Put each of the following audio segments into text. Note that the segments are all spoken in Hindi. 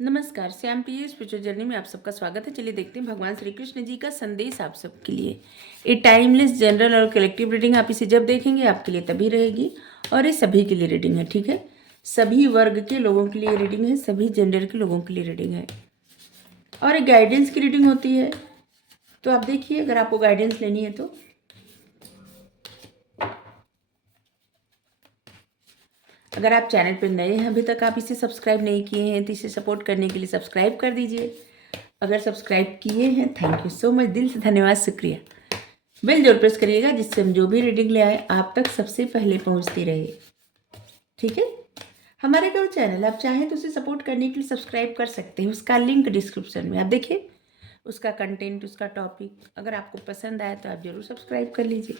नमस्कार, श्याम प्रिय स्पिरिचुअल जर्नी में आप सबका स्वागत है। चलिए देखते हैं भगवान श्री कृष्ण जी का संदेश आप सबके लिए। ये टाइमलेस जनरल और कलेक्टिव रीडिंग आप इसे जब देखेंगे आपके लिए तभी रहेगी, और ये सभी के लिए रीडिंग है, ठीक है। सभी वर्ग के लोगों के लिए रीडिंग है, सभी जेंडर के लोगों के लिए रीडिंग है, और एक गाइडेंस की रीडिंग होती है। तो आप देखिए, अगर आपको गाइडेंस लेनी है तो अगर आप चैनल पर नए हैं, अभी तक आप इसे सब्सक्राइब नहीं किए हैं, तो इसे सपोर्ट करने के लिए सब्सक्राइब कर दीजिए। अगर सब्सक्राइब किए हैं, थैंक यू सो मच, दिल से धन्यवाद, शुक्रिया। बेल जरूर प्रेस करिएगा, जिससे हम जो भी रीडिंग ले आए आप तक सबसे पहले पहुंचती रहे, ठीक है। हमारे जो चैनल आप चाहें तो उसे सपोर्ट करने के लिए सब्सक्राइब कर सकते हैं, उसका लिंक डिस्क्रिप्शन में आप देखिए। उसका कंटेंट, उसका टॉपिक अगर आपको पसंद आए तो आप जरूर सब्सक्राइब कर लीजिए।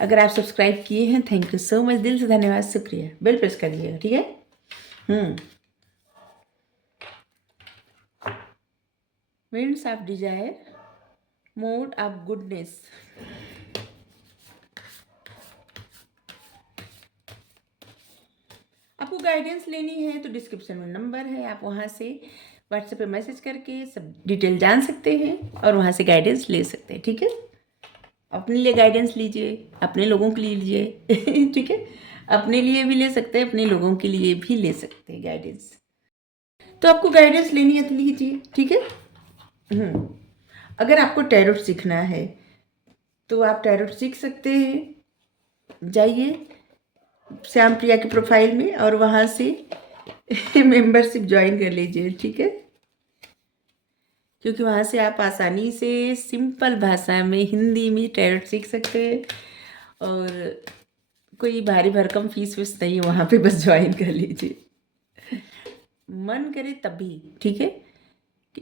अगर आप सब्सक्राइब किए हैं, थैंक यू सो मच, दिल से धन्यवाद, शुक्रिया। बेल प्रेस कर लीजिएगा, ठीक है। Winds of desire, mode of goodness. आपको गाइडेंस लेनी है तो डिस्क्रिप्शन में नंबर है, आप वहाँ से व्हाट्सएप पे मैसेज करके सब डिटेल जान सकते हैं और वहाँ से गाइडेंस ले सकते हैं, ठीक है। अपने लिए गाइडेंस लीजिए, अपने लोगों के लिए लीजिए ठीक है। अपने लिए भी ले सकते हैं, अपने लोगों के लिए भी ले सकते हैं गाइडेंस। तो आपको गाइडेंस लेनी है तो लीजिए, ठीक है। अगर आपको टैरोट सीखना है तो आप टैरोट सीख सकते हैं। जाइए श्याम प्रिया के प्रोफाइल में और वहाँ से मेंबरशिप ज्वाइन कर लीजिए, ठीक है। क्योंकि वहाँ से आप आसानी से सिंपल भाषा में, हिंदी में टैरोट सीख सकते हैं, और कोई भारी भरकम फीस वीस नहीं है वहाँ पे, बस ज्वाइन कर लीजिए, मन करे तभी, ठीक है।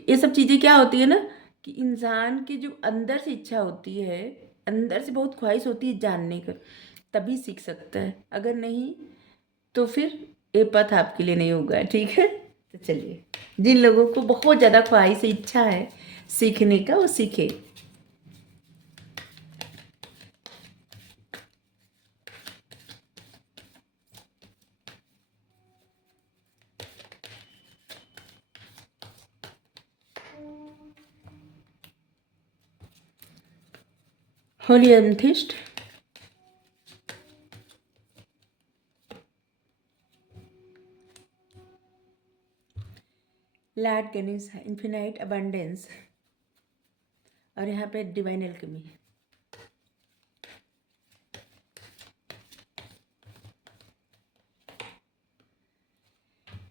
ये सब चीज़ें क्या होती है ना, कि इंसान की जो अंदर से इच्छा होती है, अंदर से बहुत ख्वाहिश होती है जानने का, तभी सीख सकता है। अगर नहीं तो फिर ये पथ आपके लिए नहीं होगा, ठीक है। तो चलिए, जिन लोगों को बहुत ज़्यादा ख्वाहिश, इच्छा है सीखने का, वो सीखे। होली एमेथिस्ट, लॉर्ड गणेश है, इन्फिनाइट अबंडेंस, और यहाँ पे डिवाइन एल्केमी है।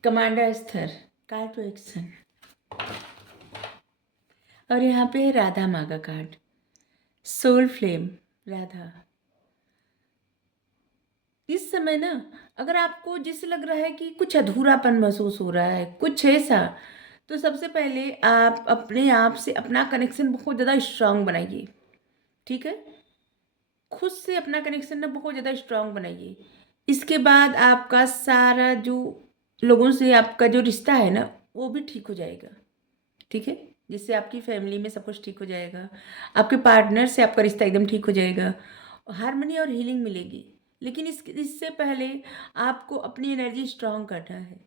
कमांडर स्तर, कॉल टू एक्शन, और यहाँ पे राधा माँ का कार्ड, सोल फ्लेम राधा। इस समय ना, अगर आपको जिससे लग रहा है कि कुछ अधूरापन महसूस हो रहा है, कुछ ऐसा, तो सबसे पहले आप अपने आप से अपना कनेक्शन बहुत ज़्यादा स्ट्रांग बनाइए, ठीक है। खुद से अपना कनेक्शन ना बहुत ज़्यादा स्ट्रांग बनाइए। इसके बाद आपका सारा जो लोगों से आपका जो रिश्ता है ना, वो भी ठीक हो जाएगा, ठीक है। जिससे आपकी फैमिली में सब कुछ ठीक हो जाएगा, आपके पार्टनर से आपका रिश्ता एकदम ठीक हो जाएगा, हार्मनी और हीलिंग मिलेगी। लेकिन इससे पहले आपको अपनी एनर्जी स्ट्रांग करना है,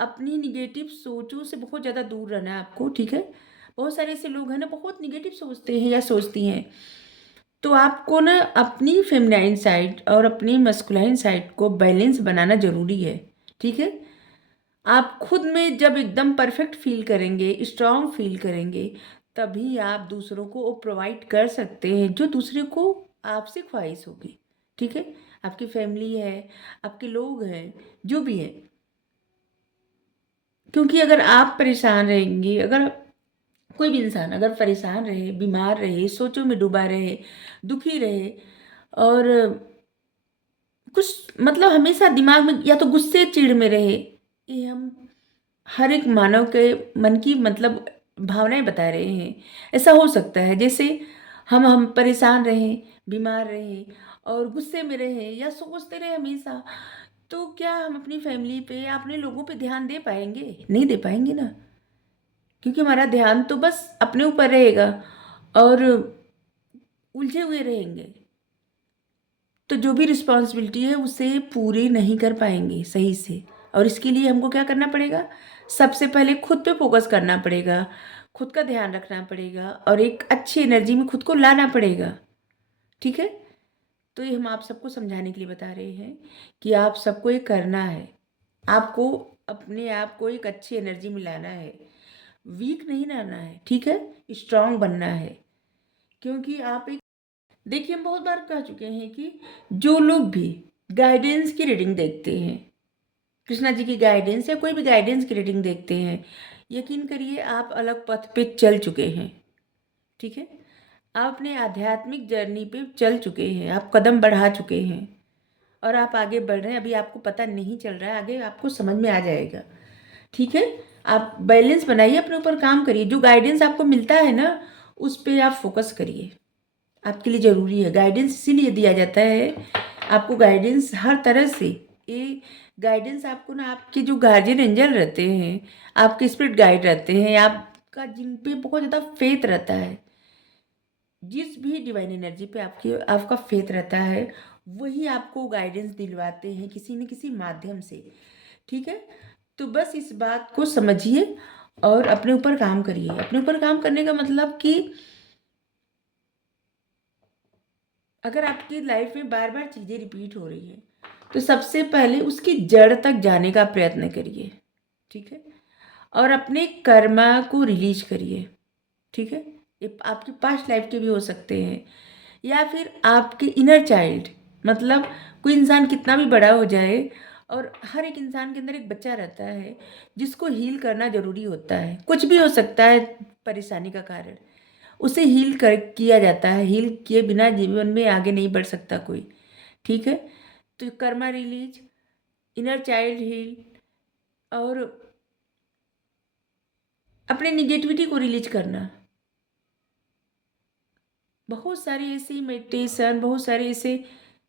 अपनी निगेटिव सोचों से बहुत ज़्यादा दूर रहना है आपको, ठीक है। बहुत सारे ऐसे लोग हैं ना, बहुत निगेटिव सोचते हैं या सोचती हैं, तो आपको ना अपनी फेमिनाइन साइड और अपनी मस्कुलाइन साइड को बैलेंस बनाना ज़रूरी है, ठीक है। आप खुद में जब एकदम परफेक्ट फील करेंगे, स्ट्रांग फील करेंगे, तभी आप दूसरों को वो प्रोवाइड कर सकते हैं जो दूसरे को आपसे ख्वाहिश होगी, ठीक है। आपकी फैमिली है, आपके लोग हैं, जो भी है। क्योंकि अगर आप परेशान रहेंगे, अगर कोई भी इंसान अगर परेशान रहे, बीमार रहे, सोचों में डूबा रहे, दुखी रहे, और कुछ मतलब हमेशा दिमाग में या तो गुस्से चिढ़ में रहे, ये हम हर एक मानव के मन की मतलब भावनाएं बता रहे हैं। ऐसा हो सकता है जैसे हम परेशान रहें, बीमार रहें और गुस्से में रहें या सोचते रहे हमेशा, तो क्या हम अपनी फैमिली पे या अपने लोगों पे ध्यान दे पाएंगे? नहीं दे पाएंगे ना, क्योंकि हमारा ध्यान तो बस अपने ऊपर रहेगा और उलझे हुए रहेंगे, तो जो भी रिस्पॉन्सिबिलिटी है उसे पूरी नहीं कर पाएंगे सही से, और इसके लिए हमको क्या करना पड़ेगा? सबसे पहले खुद पे फोकस करना पड़ेगा, खुद का ध्यान रखना पड़ेगा और एक अच्छी एनर्जी में खुद को लाना पड़ेगा। ठीक है? तो ये हम आप सबको समझाने के लिए बता रहे हैं कि आप सबको ये करना है। आपको अपने आप को एक अच्छी एनर्जी में लाना है, वीक नहीं रहना है। ठीक है? स्ट्रांग बनना है, क्योंकि आप एक देखिए, हम बहुत बार कह चुके हैं कि जो लोग भी गाइडेंस की रीडिंग देखते हैं, कृष्णा जी की गाइडेंस या कोई भी गाइडेंस की रीडिंग देखते हैं, यकीन करिए आप अलग पथ पे चल चुके हैं। ठीक है? आप अपने आध्यात्मिक जर्नी पे चल चुके हैं, आप कदम बढ़ा चुके हैं और आप आगे बढ़ रहे हैं। अभी आपको पता नहीं चल रहा है, आगे आपको समझ में आ जाएगा। ठीक है? आप बैलेंस बनाइए, अपने ऊपर काम करिए। जो गाइडेंस आपको मिलता है ना, उस पर आप फोकस करिए। आपके लिए ज़रूरी है। गाइडेंस इसीलिए दिया जाता है आपको, गाइडेंस हर तरह से। ये गाइडेंस आपको ना, आपके जो गार्जियन एंजल रहते हैं, आपके स्पिरिट गाइड रहते हैं, आपका जिन पे बहुत ज़्यादा फेथ रहता है, जिस भी डिवाइन एनर्जी पे आपका फेथ रहता है, वही आपको गाइडेंस दिलवाते हैं किसी न किसी माध्यम से। ठीक है? तो बस इस बात को समझिए और अपने ऊपर काम करिए। अपने ऊपर काम करने का मतलब कि अगर आपकी लाइफ में बार बार चीज़ें रिपीट हो रही हैं, तो सबसे पहले उसकी जड़ तक जाने का प्रयत्न करिए। ठीक है? और अपने कर्मा को रिलीज करिए। ठीक है? ये आपकी पास्ट लाइफ के भी हो सकते हैं, या फिर आपके इनर चाइल्ड, मतलब कोई इंसान कितना भी बड़ा हो जाए, और हर एक इंसान के अंदर एक बच्चा रहता है जिसको हील करना ज़रूरी होता है। कुछ भी हो सकता है परेशानी का कारण, उसे हील कर किया जाता है। हील किए बिना जीवन में आगे नहीं बढ़ सकता कोई। ठीक है? तो karma release, inner child heal, और अपने निगेटिविटी को रिलीज करना। बहुत सारे ऐसे मेडिटेशन, बहुत सारे ऐसे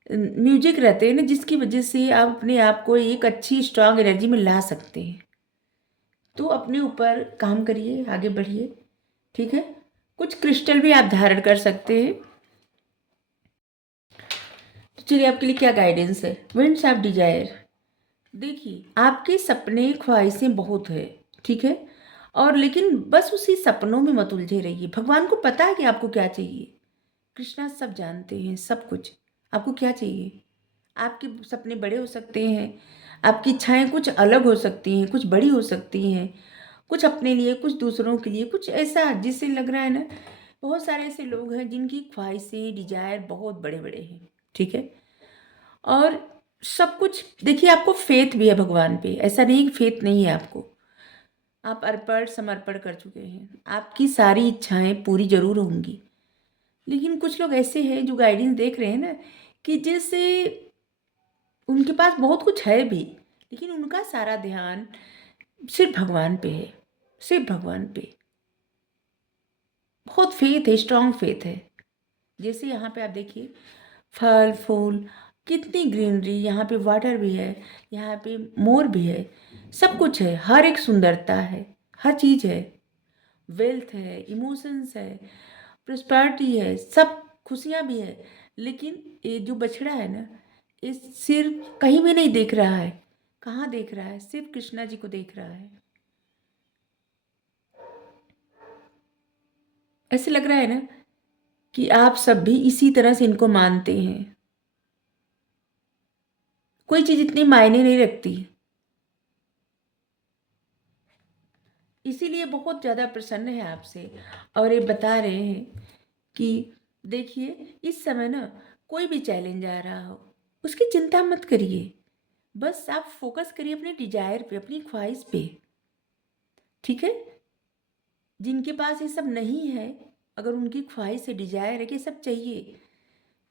म्यूजिक रहते हैं ना, जिसकी वजह से आप अपने आप को एक अच्छी स्ट्रांग एनर्जी में ला सकते हैं। तो अपने ऊपर काम करिए, आगे बढ़िए। ठीक है? कुछ क्रिस्टल भी आप धारण कर सकते हैं। तो चलिए, आपके लिए क्या गाइडेंस है? Winds of desire. देखिए, आपके सपने ख्वाहिशें बहुत है। ठीक है? और लेकिन बस उसी सपनों में मत उलझे रहिए। भगवान को पता है कि आपको क्या चाहिए। कृष्णा सब जानते हैं, सब कुछ। आपको क्या चाहिए? आपके सपने बड़े हो सकते हैं, आपकी इच्छाएं कुछ अलग हो सकती हैं, कुछ बड़ी हो सकती हैं, कुछ अपने लिए, कुछ दूसरों के लिए, कुछ ऐसा जिससे लग रहा है ना। बहुत सारे ऐसे लोग हैं जिनकी ख्वाहिशें, डिजायर बहुत बड़े बड़े हैं। ठीक है? और सब कुछ देखिए, आपको फेथ भी है भगवान पे, ऐसा नहीं कि फेथ नहीं है आपको। आप अर्पण समर्पण कर चुके हैं, आपकी सारी इच्छाएं पूरी जरूर होंगी। लेकिन कुछ लोग ऐसे हैं जो गाइडेंस देख रहे हैं ना, कि जैसे उनके पास बहुत कुछ है भी, लेकिन उनका सारा ध्यान सिर्फ भगवान पे है, सिर्फ भगवान पे। बहुत फेथ है, स्ट्रांग फेथ है। जैसे यहाँ पे आप देखिए, फल फूल, कितनी ग्रीनरी, यहाँ पे वाटर भी है, यहाँ पे मोर भी है, सब कुछ है, हर एक सुंदरता है, हर चीज़ है। वेल्थ है, इमोशंस है, प्रॉस्पेरिटी है, सब खुशियाँ भी है। लेकिन ये जो बछड़ा है ना, ये सिर्फ कहीं भी नहीं देख रहा है। कहाँ देख रहा है? सिर्फ कृष्णा जी को देख रहा है। ऐसे लग रहा है ना कि आप सब भी इसी तरह से इनको मानते हैं। कोई चीज़ इतनी मायने नहीं रखती, इसीलिए बहुत ज़्यादा प्रसन्न है आपसे। और ये बता रहे हैं कि देखिए, इस समय ना कोई भी चैलेंज आ रहा हो, उसकी चिंता मत करिए। बस आप फोकस करिए अपने डिजायर पे, अपनी ख्वाहिश पे। ठीक है? जिनके पास ये सब नहीं है, अगर उनकी ख्वाहिश है, डिजायर है कि सब चाहिए,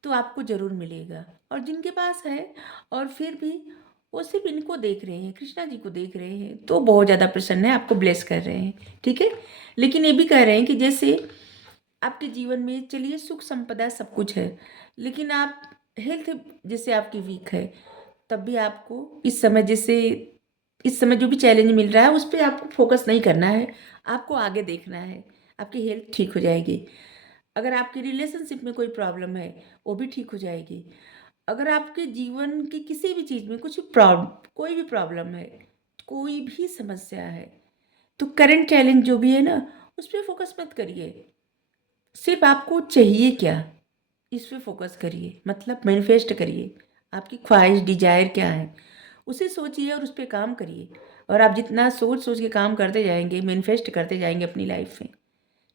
तो आपको ज़रूर मिलेगा। और जिनके पास है और फिर भी वो सिर्फ इनको देख रहे हैं, कृष्णा जी को देख रहे हैं, तो बहुत ज़्यादा प्रसन्न है, आपको ब्लेस कर रहे हैं। ठीक है? लेकिन ये भी कह रहे हैं कि जैसे आपके जीवन में चलिए सुख संपदा सब कुछ है, लेकिन आप हेल्थ जैसे आपकी वीक है, तब भी आपको इस समय जो भी चैलेंज मिल रहा है, उस पर आपको फोकस नहीं करना है, आपको आगे देखना है। आपकी हेल्थ ठीक हो जाएगी। अगर आपकी रिलेशनशिप में कोई प्रॉब्लम है, वो भी ठीक हो जाएगी। अगर आपके जीवन की किसी भी चीज़ में कोई भी प्रॉब्लम है, कोई भी समस्या है तो करंट चैलेंज जो भी है ना, उस पर फोकस मत करिए। सिर्फ आपको चाहिए क्या, इस पे फोकस करिए, मतलब मैनिफेस्ट करिए। आपकी ख्वाहिश डिजायर क्या है उसे सोचिए और उस पर काम करिए। और आप जितना सोच सोच के काम करते जाएंगे, मैनिफेस्ट करते जाएंगे अपनी लाइफ में,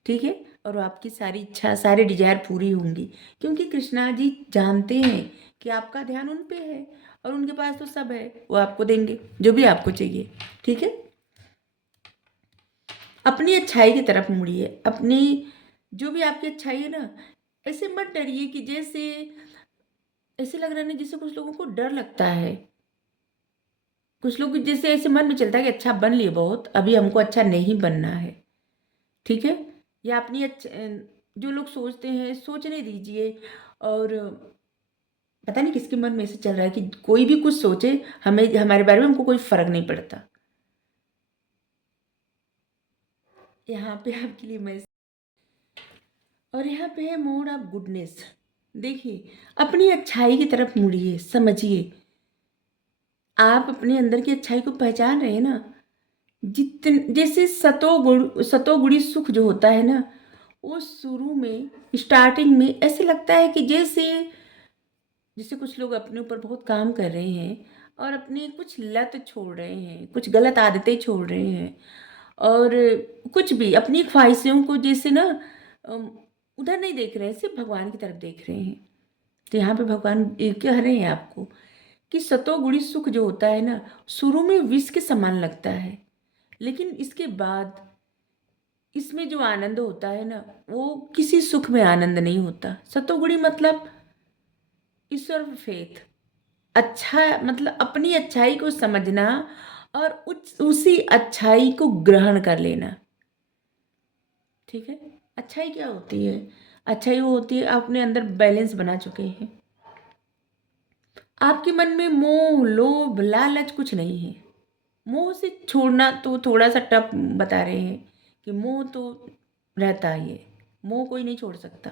ठीक है, और आपकी सारी इच्छा सारे डिजायर पूरी होंगी। क्योंकि कृष्णा जी जानते हैं कि आपका ध्यान उन पे है और उनके पास तो सब है, वो आपको देंगे जो भी आपको चाहिए, ठीक है। अपनी अच्छाई की तरफ मुड़िए। अपनी जो भी आपकी अच्छाई है ना, ऐसे मत डरिए कि जैसे ऐसे लग रहा है ना, जैसे कुछ लोगों को डर लगता है। कुछ लोग जैसे ऐसे मन में चलता है कि अच्छा बन लिए बहुत, अभी हमको अच्छा नहीं बनना है, ठीक है। या अपनी जो लोग सोचते हैं सोचने दीजिए। और पता नहीं किसके मन में ऐसे चल रहा है कि कोई भी कुछ सोचे, हमें हमारे बारे में हमको कोई फर्क नहीं पड़ता। यहाँ पे आपके लिए मैं, और यहाँ पे है मोड ऑफ गुडनेस। देखिए, अपनी अच्छाई की तरफ मुड़िए, समझिए। आप अपने अंदर की अच्छाई को पहचान रहे हैं ना। जैसे सतोगुणी सुख जो होता है ना, वो शुरू में स्टार्टिंग में ऐसे लगता है कि जैसे जैसे कुछ लोग अपने ऊपर बहुत काम कर रहे हैं और अपनी कुछ लत छोड़ रहे हैं, कुछ गलत आदतें छोड़ रहे हैं, और कुछ भी अपनी ख्वाहिशों को जैसे ना अम, उधर नहीं देख रहे हैं, सिर्फ भगवान की तरफ देख रहे हैं। तो यहाँ पे भगवान ये कह रहे हैं आपको कि सतोगुणी सुख जो होता है ना, शुरू में विष के समान लगता है, लेकिन इसके बाद इसमें जो आनंद होता है ना, वो किसी सुख में आनंद नहीं होता। सतोगुणी मतलब ईश्वर फेथ, अच्छा मतलब अपनी अच्छाई को समझना और उसी अच्छाई को ग्रहण कर लेना, ठीक है। अच्छाई क्या होती है? अच्छाई वो होती है आप अपने अंदर बैलेंस बना चुके हैं। आपके मन में मोह लोभ लालच कुछ नहीं है। मोह से छोड़ना तो थोड़ा सा टफ बता रहे हैं कि मोह तो रहता ही है, मोह कोई नहीं छोड़ सकता।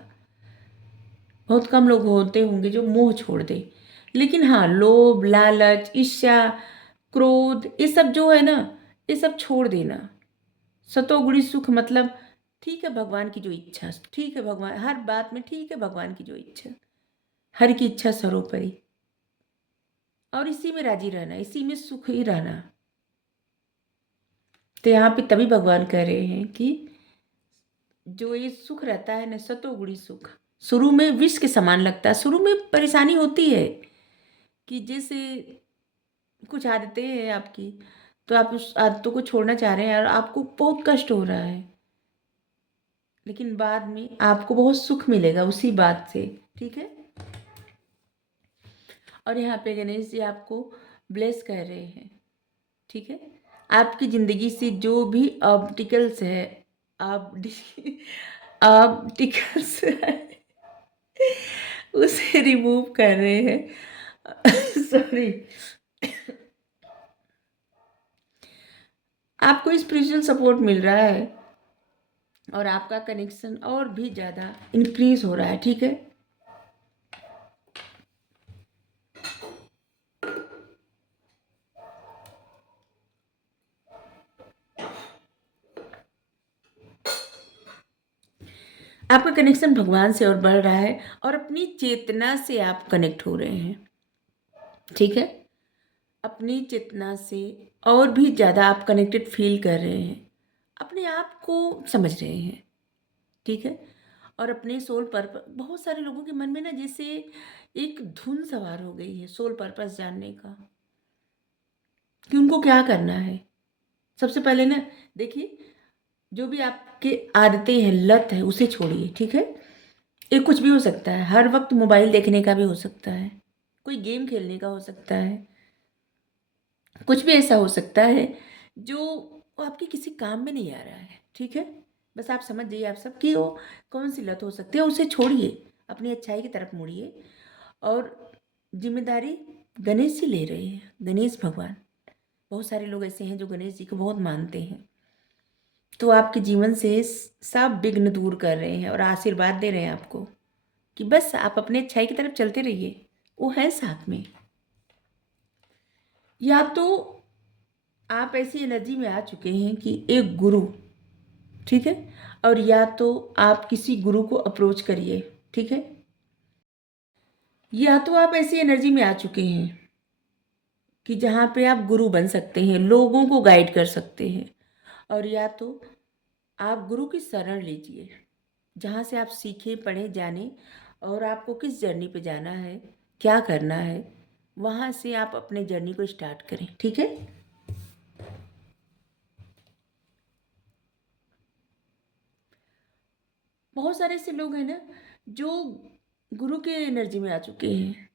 बहुत कम लोग होते होंगे जो मोह छोड़ दे। लेकिन हाँ, लोभ लालच ईर्ष्या क्रोध ये सब जो है ना, ये सब छोड़ देना। सतोगुणी सुख मतलब ठीक है भगवान की जो इच्छा, ठीक है भगवान हर बात में, ठीक है भगवान की जो इच्छा, हर की इच्छा सर्वोपरि, और इसी में राजी रहना, इसी में सुख ही रहना। तो यहाँ पे तभी भगवान कह रहे हैं कि जो ये सुख रहता है ना, सतोगुणी सुख, शुरू में विष के समान लगता है। शुरू में परेशानी होती है कि जैसे कुछ आदतें हैं आपकी, तो आप उस आदतों को छोड़ना चाह रहे हैं और आपको बहुत कष्ट हो रहा है, लेकिन बाद में आपको बहुत सुख मिलेगा उसी बात से, ठीक है। और यहाँ पे गणेश जी आपको ब्लेस कर रहे हैं, ठीक है। आपकी ज़िंदगी से जो भी ऑब्स्टिकल्स है, आप ऑब्स्टिकल्स है, उसे रिमूव कर रहे हैं। सॉरी। आपको स्पिरिचुअल सपोर्ट मिल रहा है और आपका कनेक्शन और भी ज़्यादा इंक्रीज हो रहा है, ठीक है। आपका कनेक्शन भगवान से और बढ़ रहा है और अपनी चेतना से आप कनेक्ट हो रहे हैं, ठीक है। अपनी चेतना से और भी ज़्यादा आप कनेक्टेड फील कर रहे हैं, अपने आप को समझ रहे हैं, ठीक है। और अपने सोल पर्पस, बहुत सारे लोगों के मन में ना जैसे एक धुन सवार हो गई है सोल पर्पस जानने का, कि उनको क्या करना है। सबसे पहले ना देखिए, जो भी आपके आदतें हैं, लत है, उसे छोड़िए, ठीक है। ये कुछ भी हो सकता है, हर वक्त मोबाइल देखने का भी हो सकता है, कोई गेम खेलने का हो सकता है, कुछ भी ऐसा हो सकता है जो आपके किसी काम में नहीं आ रहा है, ठीक है। बस आप समझ जाइए आप सब कि वो कौन सी लत हो सकती है, उसे छोड़िए, अपनी अच्छाई की तरफ मुड़िए। और जिम्मेदारी गणेश जी ले रहे हैं, गणेश भगवान। बहुत सारे लोग ऐसे हैं जो गणेश जी को बहुत मानते हैं, तो आपके जीवन से सब विघ्न दूर कर रहे हैं और आशीर्वाद दे रहे हैं आपको कि बस आप अपने अच्छाई की तरफ चलते रहिए, वो है साथ में। या तो आप ऐसी एनर्जी में आ चुके हैं कि एक गुरु, ठीक है, और या तो आप किसी गुरु को अप्रोच करिए, ठीक है, या तो आप ऐसी एनर्जी में आ चुके हैं कि जहाँ पे आप गुरु बन सकते हैं, लोगों को गाइड कर सकते हैं, और या तो आप गुरु की शरण लीजिए, जहाँ से आप सीखें, पढ़ें, जानें, और आपको किस जर्नी पे जाना है, क्या करना है, वहाँ से आप अपने जर्नी को स्टार्ट करें, ठीक है। बहुत सारे ऐसे लोग हैं ना जो गुरु के एनर्जी में आ चुके हैं,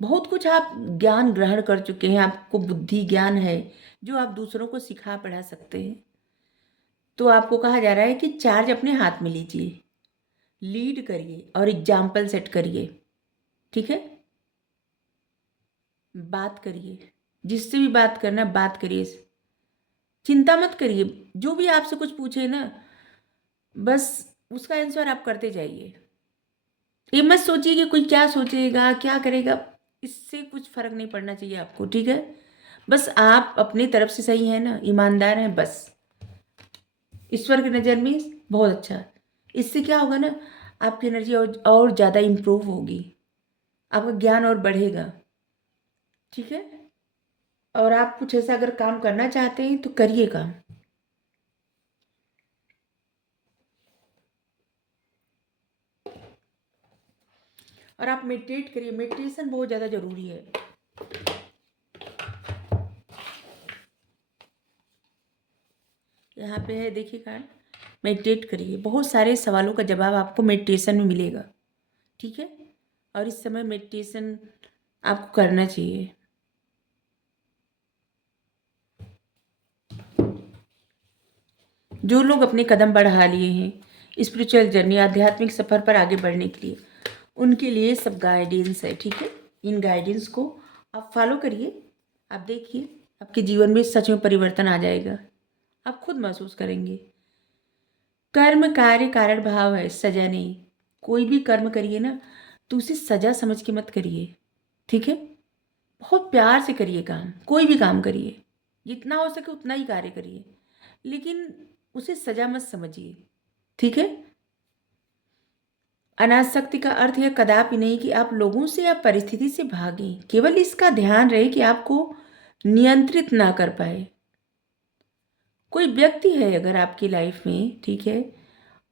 बहुत कुछ आप ज्ञान ग्रहण कर चुके हैं, आपको बुद्धि ज्ञान है जो आप दूसरों को सिखा पढ़ा सकते हैं। तो आपको कहा जा रहा है कि चार्ज अपने हाथ में लीजिए, लीड करिए और एग्जाम्पल सेट करिए, ठीक है। बात करिए, जिससे भी बात करना बात करिए, चिंता मत करिए, जो भी आपसे कुछ पूछे ना, बस उसका आंसर आप करते जाइए। ये मत सोचिए कि कोई क्या सोचेगा, क्या करेगा, इससे कुछ फर्क नहीं पड़ना चाहिए आपको, ठीक है। बस आप अपनी तरफ से सही है ना, ईमानदार हैं, बस ईश्वर की नज़र में बहुत अच्छा। इससे क्या होगा ना, आपकी एनर्जी और ज़्यादा इम्प्रूव होगी, आपका ज्ञान और बढ़ेगा, ठीक है। और आप कुछ ऐसा अगर काम करना चाहते हैं तो करिए काम। और आप मेडिटेट करिए, मेडिटेशन बहुत ज़्यादा ज़रूरी है। यहाँ पे है, देखिए कार्ड, मेडिटेट करिए, बहुत सारे सवालों का जवाब आपको मेडिटेशन में मिलेगा, ठीक है। और इस समय मेडिटेशन आपको करना चाहिए। जो लोग अपने कदम बढ़ा लिए हैं स्पिरिचुअल जर्नी, आध्यात्मिक सफ़र पर आगे बढ़ने के लिए, उनके लिए सब गाइडेंस है, ठीक है। इन गाइडेंस को आप फॉलो करिए, आप देखिए आपके जीवन में सच में परिवर्तन आ जाएगा, आप खुद महसूस करेंगे। कर्म कार्य कारण भाव है, सजा नहीं। कोई भी कर्म करिए ना तो उसे सजा समझ के मत करिए, ठीक है। बहुत प्यार से करिए काम, कोई भी काम करिए, जितना हो सके उतना ही कार्य करिए, लेकिन उसे सजा मत समझिए, ठीक है। अनासक्ति का अर्थ है कदापि नहीं कि आप लोगों से या परिस्थिति से भागें, केवल इसका ध्यान रहे कि आपको नियंत्रित ना कर पाए। कोई व्यक्ति है अगर आपकी लाइफ में, ठीक है,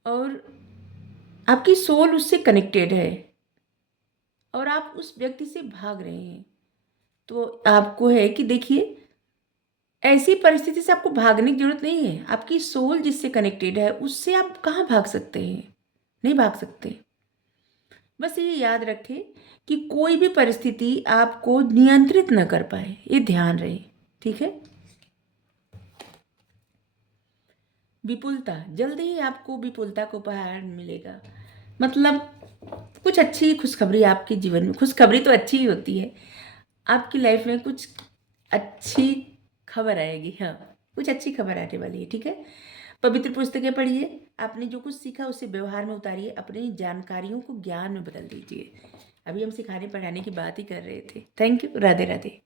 और आपकी सोल उससे कनेक्टेड है और आप उस व्यक्ति से भाग रहे हैं, तो आपको है कि देखिए, ऐसी परिस्थिति से आपको भागने की जरूरत नहीं है। आपकी सोल जिससे कनेक्टेड है उससे आप कहाँ भाग सकते हैं, नहीं भाग सकते। बस ये याद रखें कि कोई भी परिस्थिति आपको नियंत्रित न कर पाए, ये ध्यान रहे, ठीक है। विपुलता, जल्दी ही आपको विपुलता को उपहार मिलेगा, मतलब कुछ अच्छी खुशखबरी आपके जीवन में, खुशखबरी तो अच्छी ही होती है, आपकी लाइफ में कुछ अच्छी खबर आएगी, हाँ, कुछ अच्छी खबर आने वाली है, ठीक है। पवित्र पुस्तकें पढ़िए, आपने जो कुछ सीखा उसे व्यवहार में उतारिए, अपनी जानकारियों को ज्ञान में बदल दीजिए। अभी हम सिखाने पढ़ाने की बात ही कर रहे थे। Thank you, Radhe Radhe.